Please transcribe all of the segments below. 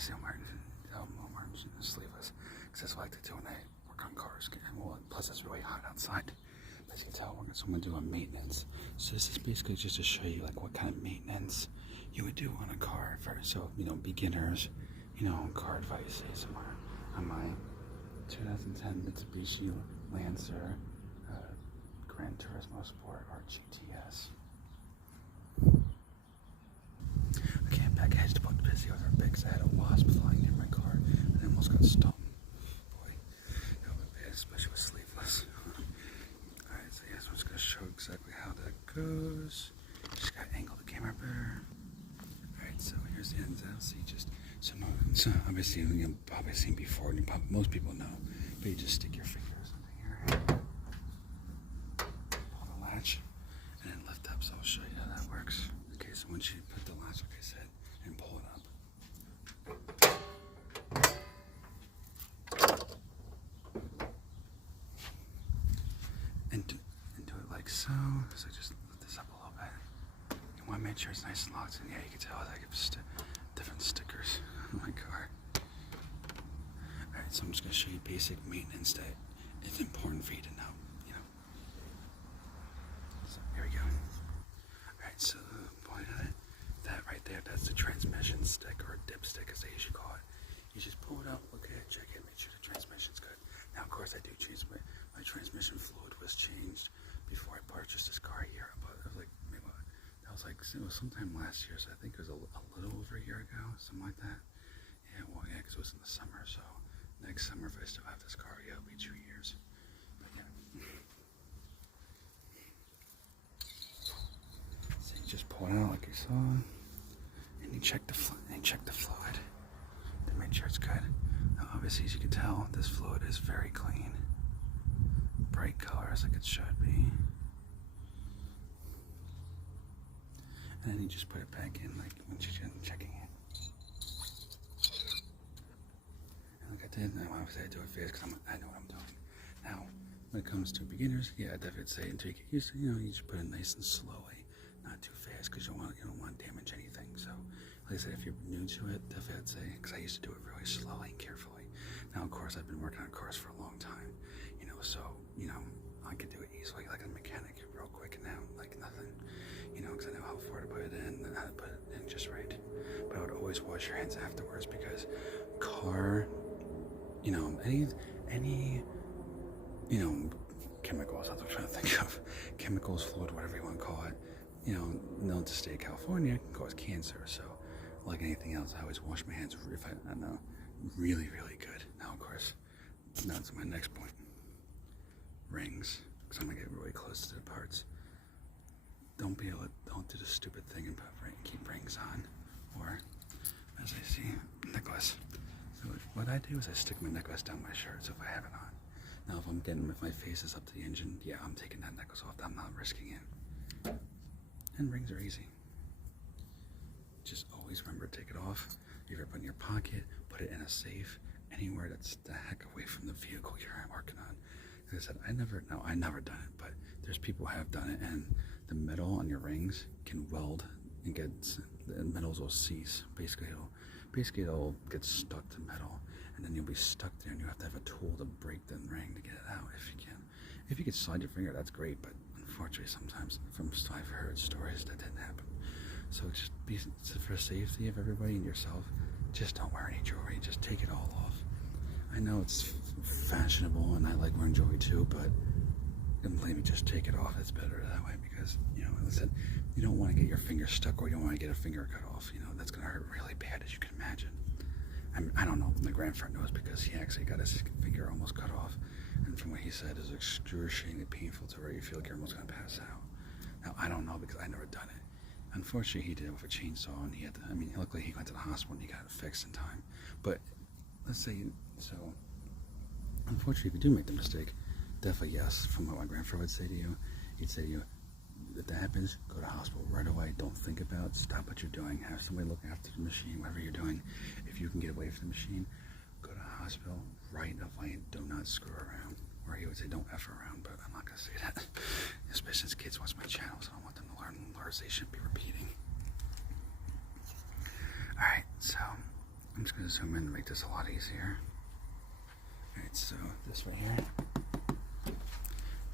obviously I'm wearing sleeveless because that's what I like to do when I work on cars. Well, plus it's really hot outside. As you can tell, so I'm going to do a maintenance. So this is basically just to show you like what kind of maintenance you would do on a car. So, beginners, car advice somewhere on my 2010 Mitsubishi Lancer Gran Turismo Sport or GTS. Okay, I'm back. I just about busy with our because I had a wasp flying near my car and I almost got stung. Boy, that would be bad, especially with sleeveless. Alright, so yes, I'm just going to show exactly how that goes. Just got to angle the camera better. Alright, so here's the ends out. So you just, so obviously you've probably seen before, and most people know, but you just stick your fingers under here, pull the latch, and then lift up. So I'll show you how that works. Okay, so once you put the latch, like I said, and pull it up. And do it like so. So just lift this up a little bit. You want to make sure it's nice and locked in. Yeah, you can tell that I have different stickers on my car. Alright, so I'm just going to show you basic maintenance that is important for you to know. So here we go. Alright, so point at it. That right there, that's the transmission stick, or dipstick as they usually call it. You just pull it out, look at it, check it, make sure the transmission's good. Now, of course, I do change my transmission fluid was changed before I purchased this car here. But it was sometime last year, so I think it was a little over a year ago, something like that. Yeah, well, yeah, because it was in the summer, so next summer, if I still have this car, yeah, it'll be 2 years. But yeah. So you just pull it out like you saw, and you check the fluid to make sure it's good. Now, obviously, as you can tell, this fluid is very clean, bright colors like it should be. And then you just put it back in, like once you're done checking it. And like I did, now obviously I do it fast because I know what I'm doing. Now, when it comes to beginners, yeah, I definitely say until you get used to it, you just put it nice and slowly, not too fast, because you don't want to damage anything. So, like I said, if you're new to it, definitely I'd say, because I used to do it really slowly and carefully. Now, of course, I've been working on cars for a long time, so I could do it easily, like a mechanic, real quick, and now like nothing. Because I know how far to put it in and how to put it in just right. But I would always wash your hands afterwards because car, any chemicals, that's what I'm trying to think of, chemicals, fluid, whatever you want to call it, known to state of California can cause cancer. So, like anything else, I always wash my hands if I know really, really good. Now, of course, that's my next point. Rings, because I'm gonna get really close to the parts. Don't do the stupid thing and keep rings on, or as I see, necklace. So what I do is I stick my necklace down my shirt, so if I have it on. Now if my face is up to the engine, yeah, I'm taking that necklace off. I'm not risking it. And rings are easy. Just always remember to take it off. If you're put in your pocket, put it in a safe, anywhere that's the heck away from the vehicle you're working on. As I said, I never done it, but there's people who have done it, and the metal on your rings can weld and the metals will cease. Basically it'll get stuck to metal, and then you'll be stuck there, and you have to have a tool to break the ring to get it out if you can. If you can slide your finger, that's great, but unfortunately sometimes I've heard stories that didn't happen. So just for safety of everybody and yourself, just don't wear any jewelry. Just take it all off. I know it's fashionable and I like wearing jewelry too, but believe me, just take it off. It's better that way because, listen, you don't want to get your finger stuck or you don't want to get a finger cut off. That's going to hurt really bad, as you can imagine. I don't know. My grandfather knows because he actually got his finger almost cut off. And from what he said, it was excruciatingly painful to where you feel like you're almost going to pass out. Now, I don't know because I never done it. Unfortunately, he did it with a chainsaw, and luckily he went to the hospital and he got it fixed in time. But let's say, so, unfortunately, if you do make the mistake, definitely yes, from what my grandfather would say to you, he'd say to you, if that happens, go to the hospital right away. Don't think about it. Stop what you're doing. Have somebody look after the machine, whatever you're doing. If you can get away from the machine, go to the hospital right away. Do not screw around. Or he would say, don't F around, but I'm not going to say that. Especially since kids watch my channel, so I don't want them to learn words they shouldn't be repeating. Alright, so I'm just going to zoom in to make this a lot easier. Alright, so this right here,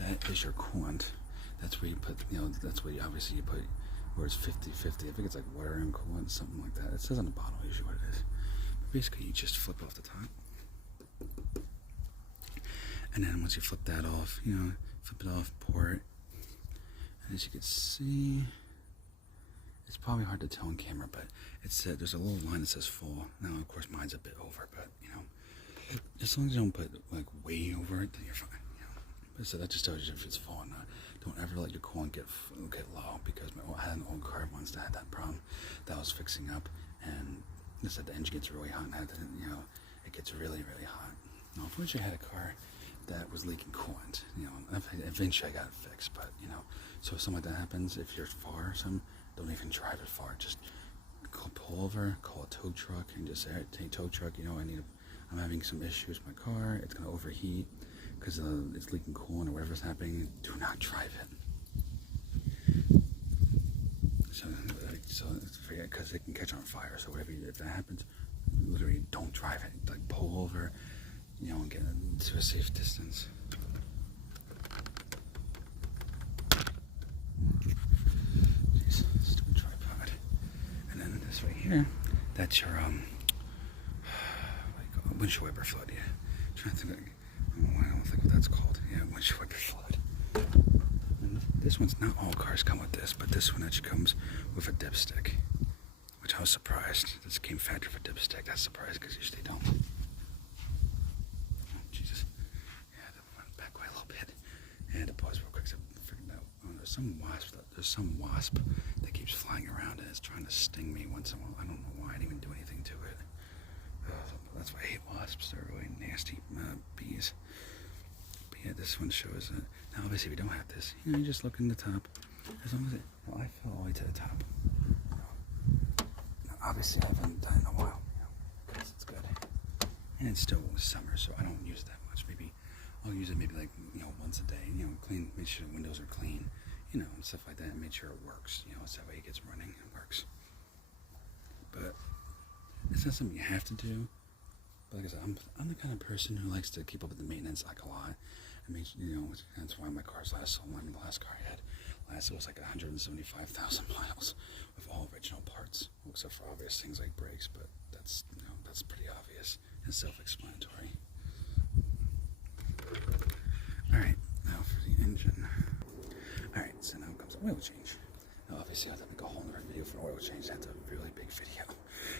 that is your coolant. That's where you put, that's where obviously you put, where it's 50-50. I think it's like water and coolant, something like that. It says on the bottle usually what it is. But basically you just flip off the top. And then once you flip that off, flip it off, pour it. And as you can see, it's probably hard to tell on camera, but it's there's a little line that says full. Now, of course, mine's a bit over, but as long as you don't put like way over it, then you're fine. But so that just tells you if it's full or not. Don't ever let your coolant get low, because I had an old car once that had that problem that I was fixing up, and it said the engine gets really hot, and it gets really, really hot. Now, unfortunately, I had a car that was leaking coolant. Eventually I got it fixed, but so if something like that happens, if you're far or something, don't even drive it far. Just pull over, call a tow truck, and just say, "Hey, tow truck, I'm having some issues with my car. It's gonna overheat because it's leaking coolant or whatever's happening. Do not drive it." So because it can catch on fire. So if that happens, literally don't drive it. Like pull over, and get to a safe distance. Jeez, stupid tripod. And then this right here, that's your windshield wiper fluid. Yeah, I'm trying to think. I don't think what that's called. Yeah, windshield wiper fluid. And this one's not all cars come with this, but this one actually comes with a dipstick, which I was surprised. This came factory for dipstick. That's surprised because usually they don't. Jesus. Yeah, that went back way a little bit. I had to pause real quick so I figured out. There's some wasp that keeps flying around and it's trying to sting me once in a while. I don't know why. I didn't even do anything to it. That's why I hate wasps. They're really nasty bees. But yeah, this one shows it. Now, obviously, we don't have this. You just look in the top. As long as I fell all the way to the top. Now, obviously, I haven't done it in a while. Because it's good. And it's still summer, so I don't use it that much. Maybe I'll use it like once a day. Clean, make sure the windows are clean, and stuff like that. And make sure it works. So that way it gets running and works. But it's not something you have to do. But like I said, I'm the kind of person who likes to keep up with the maintenance like a lot. I mean, that's why my cars last so long. I mean, the last car I had it was like 175,000 miles with all original parts, except for obvious things like brakes. But that's pretty obvious and self-explanatory. All right, now for the engine. All right, so now comes the oil change. Now, obviously, I have to make a whole other video for oil change. That's a really big video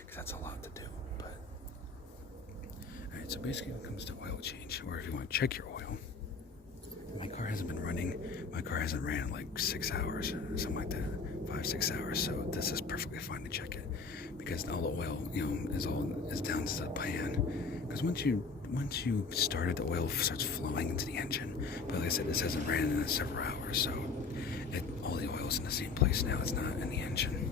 because that's a lot to do. But all right, so basically, when it comes to oil change, or if you want to check your oil, my car hasn't been running. My car hasn't ran in like 6 hours, or something like that, 5-6 hours. So this is perfectly fine to check it because all the oil, is down to the pan. Because once you start it, the oil starts flowing into the engine. But like I said, this hasn't ran in several hours, so all the oil's in the same place now. It's not in the engine.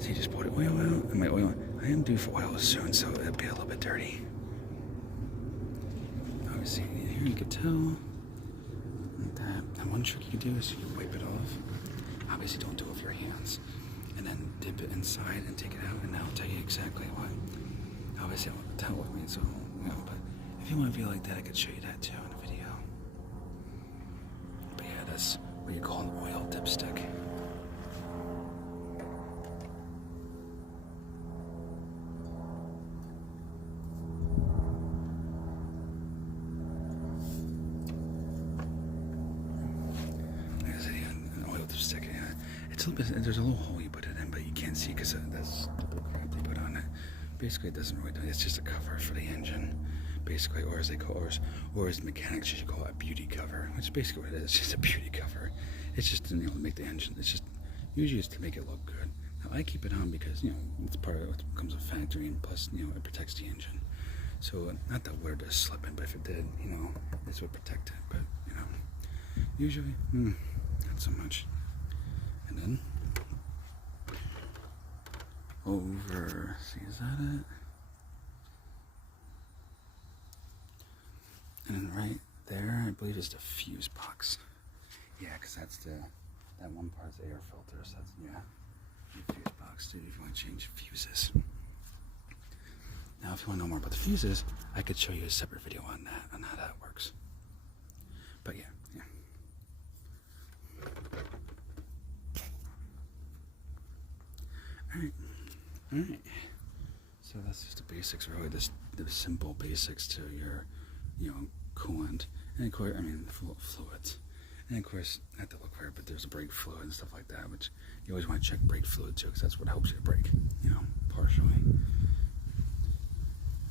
So you just poured oil out, and my oil. I am due for oil soon, so it'll be a little bit dirty. Obviously, here you can tell. Like that. And one trick you can do is you can wipe it off. Obviously, don't do it with your hands. And then dip it inside and take it out, and I'll tell you exactly what. Obviously, I won't tell with me, so but if you want to feel like that, I could show you that too in a video. But yeah, that's what you call an oil dipstick. There's a little hole you put it in, but you can't see because that's the crap they put on it. Basically, it doesn't really do it. It's just a cover for the engine, basically, or as they call, or as mechanics usually call it, a beauty cover. Which is basically what it is. It's just a beauty cover. It's just to make the engine. It's just usually it's to make it look good. Now I keep it on because it's part of what comes with factory, and plus it protects the engine. So not that water does slip in, but if it did, this would protect it. But usually not so much. And then over, see, is that it? And then right there, I believe is the fuse box. Yeah, because that one part's air filter, so that's, yeah. fuse box, dude, if you want to change fuses. Now, if you want to know more about the fuses, I could show you a separate video on that, on how that works. But yeah. Alright. So that's just the basics, really, the simple basics to your, coolant. And of course, fluids. And of course, I have to look for it, but there's a brake fluid and stuff like that, which you always want to check brake fluid too, because that's what helps you to brake, partially.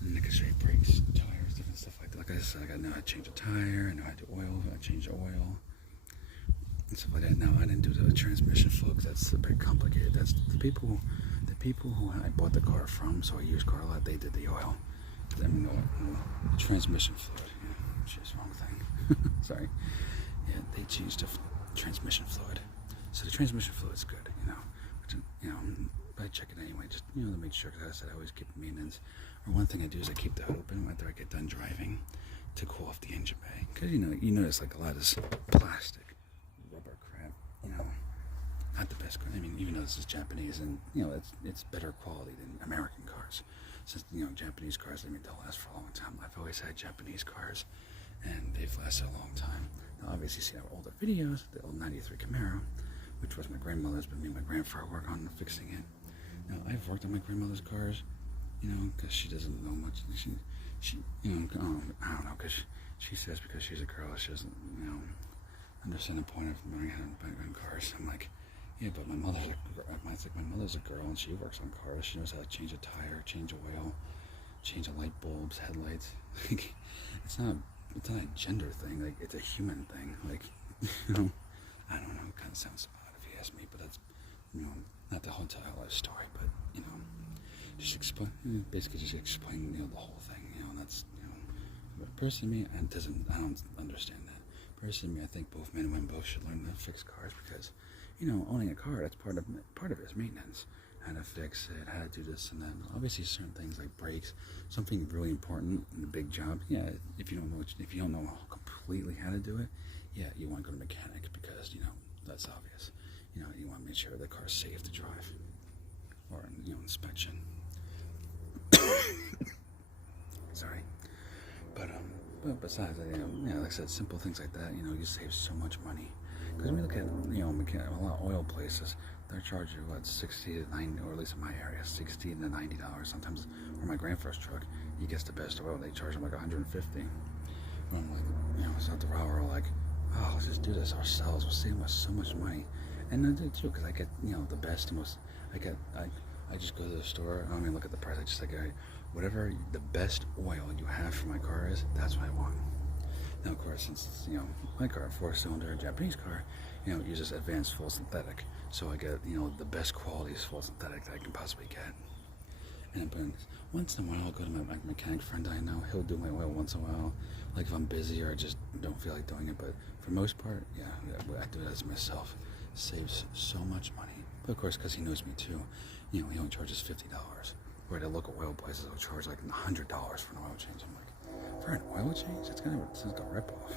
And I can show you brakes, tires, different stuff like that. Like I said, I know how to change a tire, I know how to do oil, I change the oil, and stuff like that. Now, I didn't do the transmission fluid, because that's a bit complicated. That's the people who I bought the car from, so I used car a lot, they did the oil. The transmission fluid, jeez, wrong thing. Sorry. Yeah, they changed the transmission fluid. So the transmission fluid is good, I check it anyway, just, to make sure, because I said I always keep maintenance. Or one thing I do is I keep the hood open after I get done driving to cool off the engine bay. Because, you notice like a lot of this plastic, rubber crap, not the best. Even though this is Japanese and, it's better quality than American cars. Since, Japanese cars, they'll last for a long time. I've always had Japanese cars, and they've lasted a long time. Now, obviously, you see our older videos, the old 93 Camaro, which was my grandmother's, but me and my grandfather work on fixing it. Now, I've worked on my grandmother's cars, because she doesn't know much. She I don't know, because she says because she's a girl, she doesn't, understand the point of learning how to buy cars. I'm like, yeah, but my mother's a girl, and she works on cars. She knows how to change a tire, change oil, change the light bulbs, headlights. It's not a gender thing. Like, it's a human thing. Like, I don't know. It kind of sounds odd if you ask me, but that's, not the whole entire life story, but, just explain, basically just explain, the whole thing, and that's, but personally, I don't understand that. Personally, I think both men and women both should learn to fix cars, because, owning a car, that's part of it is maintenance. How to fix it, how to do this and that. Obviously, certain things like brakes, something really important in a big job. Yeah, if you don't know completely how to do it, yeah, you want to go to a mechanic, because that's obvious. You want to make sure the car's safe to drive, or inspection. Sorry, but besides that, like I said, simple things like that, you save so much money. Because when we look at a lot of oil places, they're charging what, $60 to $90, or at least in my area, $60 to $90. Sometimes, or my grandfather's truck, he gets the best oil. They charge him like $150. And I'm like, it's not the row. We're like, oh, let's just do this ourselves. We'll save us so much money. And I do too, because I get the best and most. I just go to the store. I don't even look at the price. I just like, whatever the best oil you have for my car is, that's what I want. Now, of course, since it's, my car, 4-cylinder Japanese car, it uses advanced full synthetic. So I get, the best quality full synthetic that I can possibly get. And but once in a while, I'll go to my mechanic friend I know. He'll do my oil once in a while, like if I'm busy or I just don't feel like doing it. But for the most part, yeah, I do it as myself. Saves so much money. But of course, because he knows me too, he only charges $50. Where at local oil places, will charge like $100 for an oil change. I'm like, for an oil change? It's kind of like a ripoff.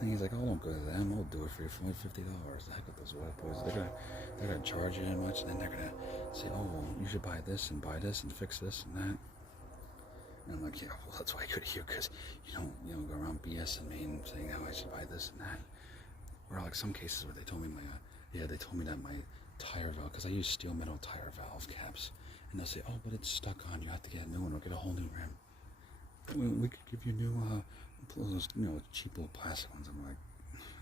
And he's like, oh, don't go to them. I'll do it for you for only $50. The heck with those oil places. They're gonna charge you that much, and then they're gonna say, oh, well, you should buy this and fix this and that. And I'm like, yeah, well, that's why I go to you, because you don't go around BSing me and saying how I should buy this and that. Or like some cases where they told me they told me that my tire valve, because I use steel metal tire valve caps, and they'll say, oh, but it's stuck on. You have to get a new one or get a whole new rim. We could give you new, those, cheap little plastic ones. I'm like,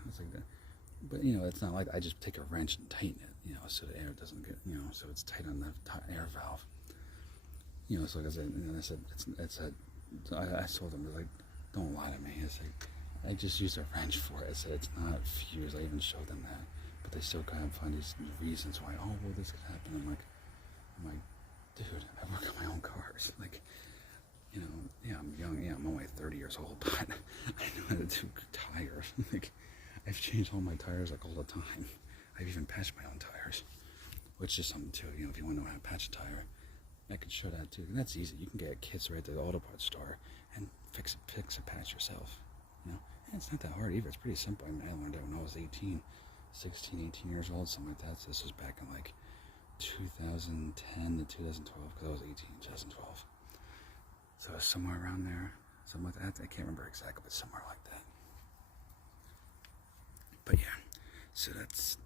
it's like that. But it's not like I just take a wrench and tighten it, so the air doesn't get, so it's tight on the air valve. So like I said, I told them, like, don't lie to me. It's like, I just used a wrench for it. I said it's not fused. I even showed them that, but they still kind of find these reasons why. Oh, well, this could happen. I'm like, dude, I work on my own cars. Like, yeah, I'm young. Yeah, I'm only 30 years old, but I know how to do tires. Like, I've changed all my tires like all the time. I've even patched my own tires, which is something too. If you want to know how to patch a tire, I can show that too. And that's easy. You can get kits right at the auto parts store and fix a patch yourself. And it's not that hard either. It's pretty simple. I learned it when I was 16, 18 years old, something like that. So this was back in like 2010 to 2012, because I was 18 in 2012. So somewhere around there, something like that. I can't remember exactly, but somewhere like that. But yeah, so that's,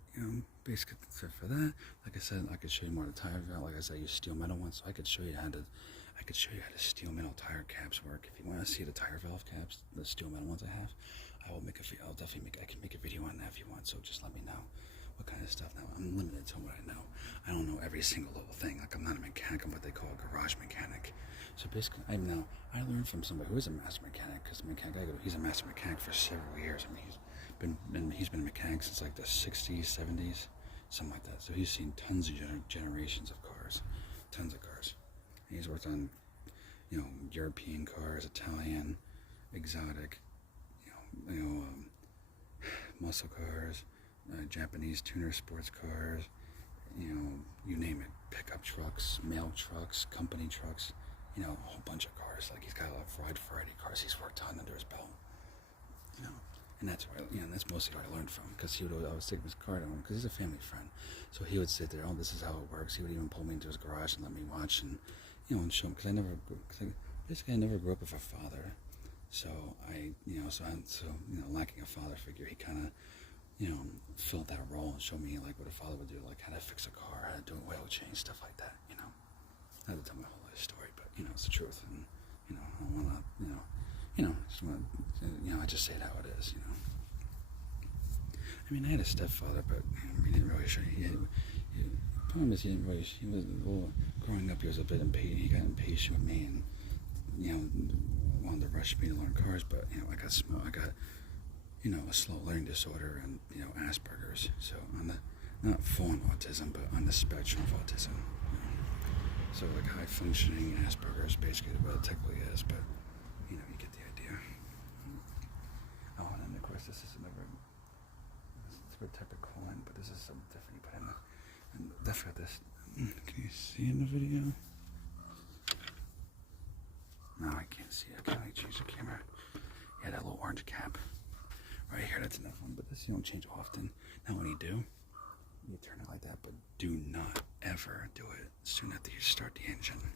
basically that's it for that. Like I said, I could show you more of the tire valve. Like I said, I use steel metal ones, so I could show you how to steel metal tire caps work. If you want to see the tire valve caps, the steel metal ones I have, I can make a video on that if you want. So just let me know what kind of stuff. Now I'm limited to what I know. I don't know every single little thing. Like I'm not a mechanic. I'm what they call a garage mechanic. So basically, I learned from somebody who is a master mechanic, because the mechanic he's a master mechanic for several years. I mean, he's been a mechanic since like the 60s, 70s, something like that. So he's seen tons of generations of cars, tons of cars. And he's worked on, European cars, Italian, exotic, muscle cars, Japanese tuner sports cars, you name it, pickup trucks, mail trucks, company trucks, a whole bunch of cars. Like he's got a wide variety of cars he's worked on under his belt, and that's where, that's mostly what I learned from, because I was taking his car to him, because he's a family friend, so he would sit there, oh, this is how it works. He would even pull me into his garage and let me watch, and and show him, because I never grew up with a father, so lacking a father figure, he kind of, filled that role and showed me like what a father would do, like how to fix a car, how to do an oil change, stuff like that. Not to tell my whole life story, but it's the truth, and I don't want to, I just say it how it is. I mean, I had a stepfather, but he didn't really show you. The problem is he was growing up. He was a bit impatient. He got impatient with me, and wanted to rush me to learn cars. But I got a slow learning disorder and Asperger's. So on the not full-on autism, but on the spectrum of autism. So like high functioning Asperger's, basically what it technically is. But you get the idea. Oh, and then of course this is another type of coin, but this is something different. But and definitely this. Can you see in the video? No, I can't see it. I can only change the camera. Yeah, that little orange cap right here. That's enough one. But this you don't change often. Now when you do, you turn it like that. But do not ever do it soon after you start the engine.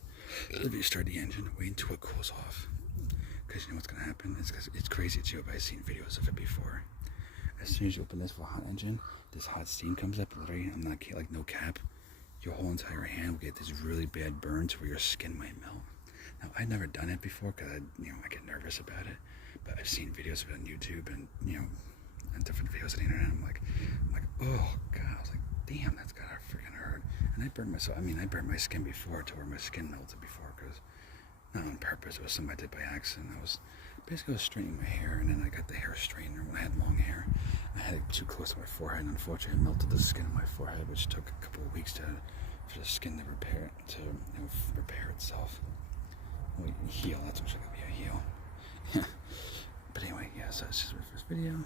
If you start the engine, wait until it cools off. Because you know what's gonna happen? It's crazy too. I've seen videos of it before. As soon as you open this for a hot engine, this hot steam comes up. Literally, I'm not kidding, like no cap. Your whole entire hand will get this really bad burn to where your skin might melt. Now, I'd never done it before because I get nervous about it. But I've seen videos of it on YouTube and and different videos on the internet. I'm like, oh god! I was like, damn, that's gotta freaking hurt. And I burned myself. I mean, I burned my skin before to where my skin melted before, because not on purpose. It was something I did by accident. I was straightening my hair, and then I got the hair straightener when I had long hair. I had it too close to my forehead, and unfortunately, it melted the skin on my forehead, which took a couple of weeks for the skin to repair itself. Well, heal. That's what should be a heal. But anyway, yeah. So this is my first video.